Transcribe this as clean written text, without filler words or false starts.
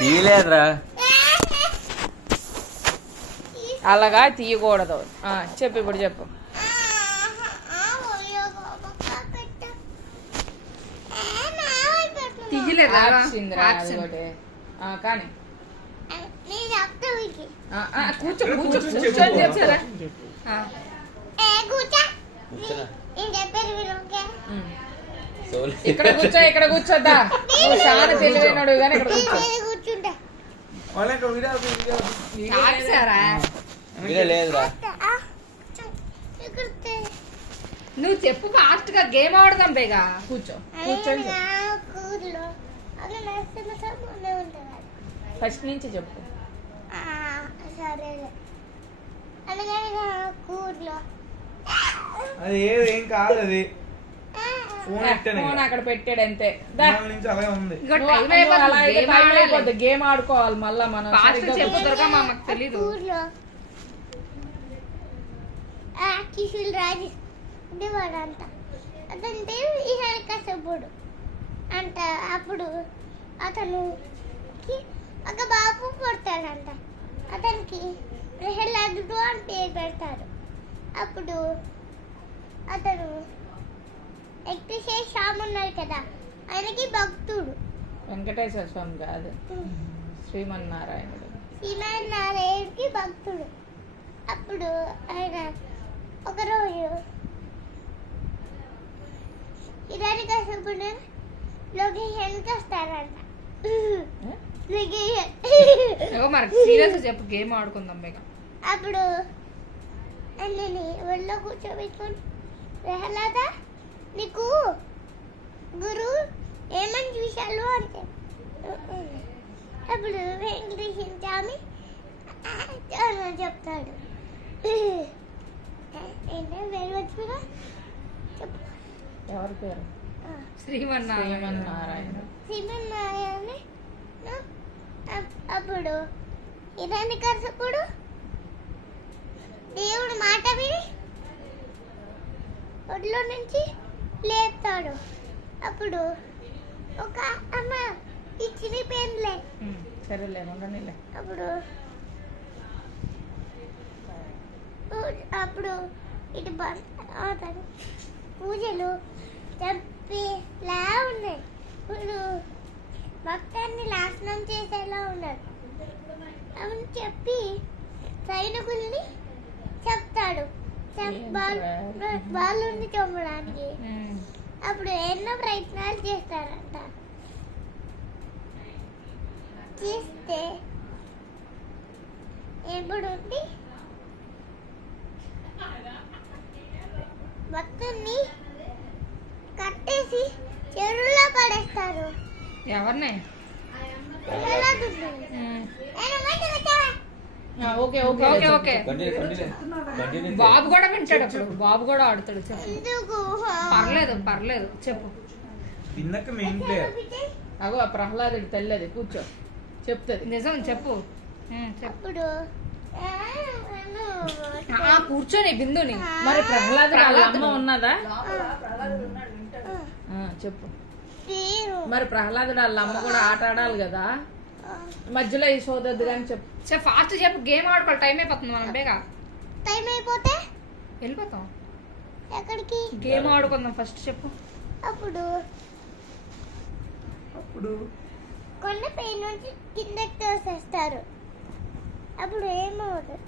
తీయలేదురా. అలాగా తీయకూడదు. చెప్పు, ఇప్పుడు చెప్పు. తీయలేదా కానీ కూర్చో కూర్చో కూర్చొని చెప్తారా? ఇక్కడ కూర్చో, ఇక్కడ కూర్చోద్దా? చాలా తెలివైనడు కానీ ఇక్కడ కూర్చో. నువ్వు చెప్పు, ఫాస్ట్ గా గేమ్ ఆడదాం బేగా. కూర్చో కూర్చొని ఫస్ట్ నుంచి చెప్పు. అది ఏం కాదు, అది ఫోన్ అక్కడ పెట్టాడు అంతే. అలాగే ఉంది. గేమ్ ఆడుకోవాలి మళ్ళా మనం. చెప్పుతారుగా మాకు తెలీదు. కిషుల్ రాజు ఉండేవాడంట. అతంటే ఈసారి కష్టపడు అంట. అప్పుడు అతను ఒక బాబు పుడతాడంట. అతనికి ప్రహ్లాదుడు అని పేరు పెడతారు. అప్పుడు అతను వెంకటేశ్వర స్వామి ఉన్నారు కదా, ఆయనకి భక్తుడు. వెంకటేశ్వర స్వామి కాదు, శ్రీమన్నారాయణుడు. శ్రీమన్నారాయణుడికి భక్తుడు. అప్పుడు ఆయన ఒకరోజు ఇలాంటి కష్టపడి లొకేషన్కి వస్తారంట. చెప్పు, గేమ్ ఆడుకుందాం బేగా. అప్పుడు అన్నని ఒళ్ళో కూర్చోబెట్టుకొని, ప్రహ్లాద నీకు గురువు ఏమని చూశాడు అంటే, అప్పుడు వెంకటేశ్వర స్వామి చెప్తాడు. ఎవరి పేరు? శ్రీమన్నారాయణ. శ్రీమన్నారాయణ. అప్పుడు ఇరాని కసపుడు దేవుడు మాట విని ఒడ్లో నుంచి లేపుతాడు. అప్పుడు ఒక అమ్మ ఇచ్చిన పేర్లే సరేలే ఉండనిలే. అప్పుడు ఇటు అవుతాడు. పూజలు చెప్పేలా ఉన్నాయి. ఇప్పుడు భక్తాన్ని నాశనం చేసేలా ఉన్నారు అని చెప్పి సైనికుల్ని చెప్తాడు వాళ్ళని చంపడానికి. అప్పుడు ఎన్నో ప్రయత్నాలు చేస్తారంట. చేస్తే ఎప్పుడు భక్తుల్ని కట్టేసి చెరువులో పడేస్తారు. ఎవరిని? బాబు కూడా వింటాడు. అప్పుడు బాబు కూడా ఆడుతాడు. పర్లేదు పర్లేదు చెప్పు. అగో ప్రహ్లాదుడి తల్లి కూర్చో చెప్తుంది. నిజం చెప్పు. అప్పుడు కూర్చొని బిందుని. మరి ప్రహ్లాదుడు వాళ్ళ అమ్మ ఉన్నదా? చెప్పు. మరి ప్రహ్లాదుడు వాళ్ళ అమ్మ కూడా ఆట ఆడాలి కదా, మధ్యలో ఈ సోదద్దు కానీ చెప్పు. ఫాస్ట్ చెప్పు, గేమ్ ఆడుకోవాలి. టైం అయిపోతుంది. మనం బేగా టైం అయిపోతే వెళ్ళిపోతాం. ఎక్కడికి? గేమ్ ఆడుకుందాం. ఫస్ట్ చెప్పు. అప్పుడు కొండపై నుంచి కిందకి తోసేస్తారు. అప్పుడు ఏమవుతుంది?